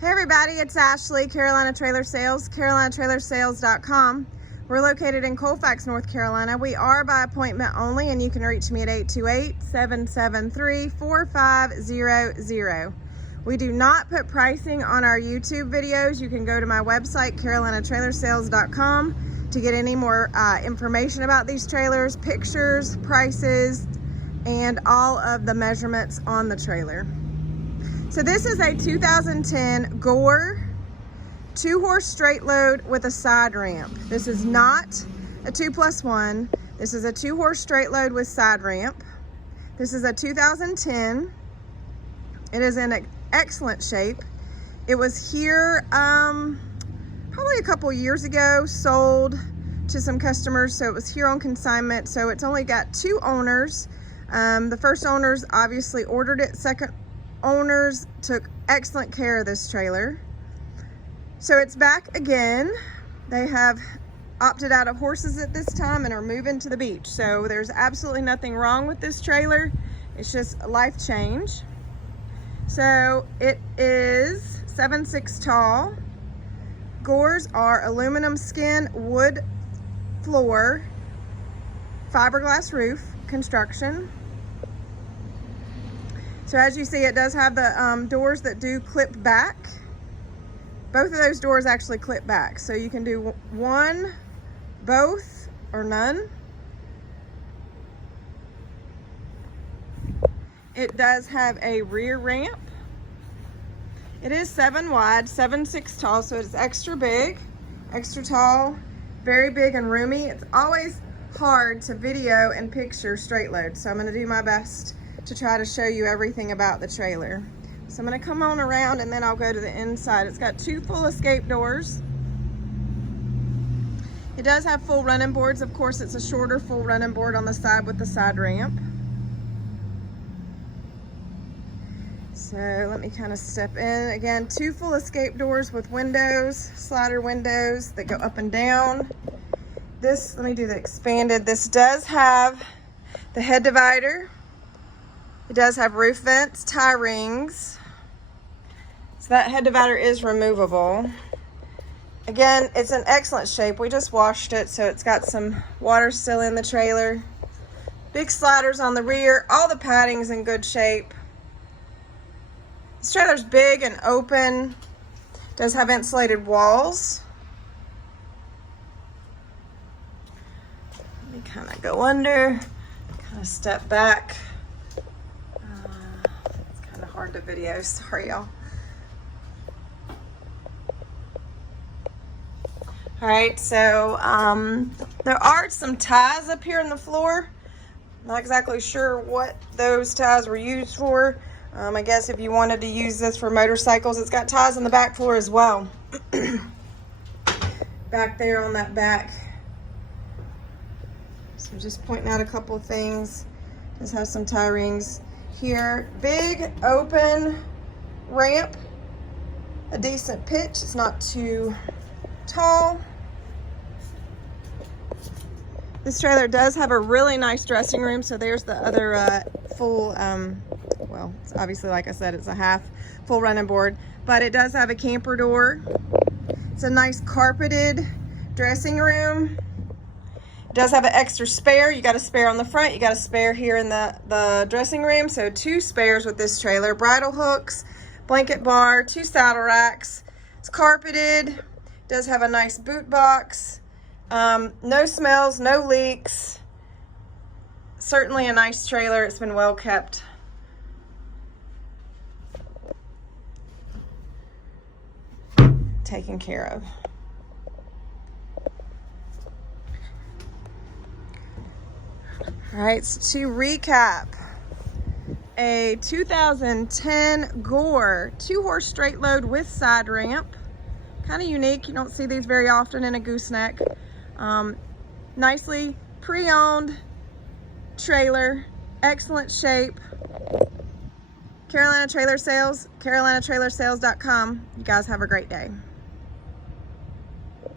Hey everybody, it's Ashley, Carolina Trailer Sales, carolinatrailersales.com. We're located in Colfax, North Carolina. We are by appointment only, and you can reach me at 828-773-4500. We do not put pricing on our YouTube videos. You can go to my website, carolinatrailersales.com, to get any more information about these trailers, pictures, prices, and all of the measurements on the trailer. So this is a 2010 Gore 2-horse straight load with a side ramp. This is not a 2+1. This is a 2-horse straight load with side ramp. This is a 2010. It is in excellent shape. It was here probably a couple years ago, sold to some customers, so it was here on consignment. So it's only got 2 owners. The first owners obviously ordered it. Second owners took excellent care of this trailer. So it's back again. They have opted out of horses at this time and are moving to the beach. So there's absolutely nothing wrong with this trailer. It's just a life change. So it is 7'6" tall. Gores are aluminum skin, wood floor, fiberglass roof construction. So as you see, it does have the doors that do clip back. Both of those doors actually clip back. So you can do one, both, or none. It does have a rear ramp. It is 7 wide, 7'6" tall, so it's extra big, extra tall, very big and roomy. It's always hard to video and picture straight load, so I'm gonna do my best to try to show you everything about the trailer. So I'm gonna come on around and then I'll go to the inside. It's got 2 full escape doors. It does have full running boards. Of course, it's a shorter full running board on the side with the side ramp. So let me kind of step in. Again, 2 full escape doors with windows, slider windows that go up and down. This, let me do the expanded. This does have the head divider. It does have roof vents, tie rings. So that head divider is removable. Again, it's in excellent shape. We just washed it, so it's got some water still in the trailer. Big sliders on the rear. All the padding's in good shape. This trailer's big and open. It does have insulated walls. Let me kind of go under, kind of step back. Hard to video, sorry y'all. All right, so there are some ties up here on the floor. Not exactly sure what those ties were used for. I guess if you wanted to use this for motorcycles, it's got ties on the back floor as well. Back there on that back. So just pointing out a couple of things. Just have some tie rings here. Big open ramp, a decent pitch. It's not too tall. This trailer does have a really nice dressing room. So there's the other full, well, it's obviously, like I said, it's a half full running board, but it does have a camper door. It's a nice carpeted dressing room. It does have an extra spare. You got a spare on the front, you got a spare here in the dressing room. So 2 spares with this trailer. Bridle hooks, blanket bar, 2 saddle racks. It's carpeted. It does have a nice boot box. No smells, no leaks. Certainly a nice trailer. It's been well kept. Taken care of. All right, so to recap, a 2010 Gore 2-horse straight load with side ramp. Kind of unique. You don't see these very often in a gooseneck. Nicely pre-owned trailer, excellent shape. Carolina Trailer Sales, carolinatrailersales.com. You guys have a great day.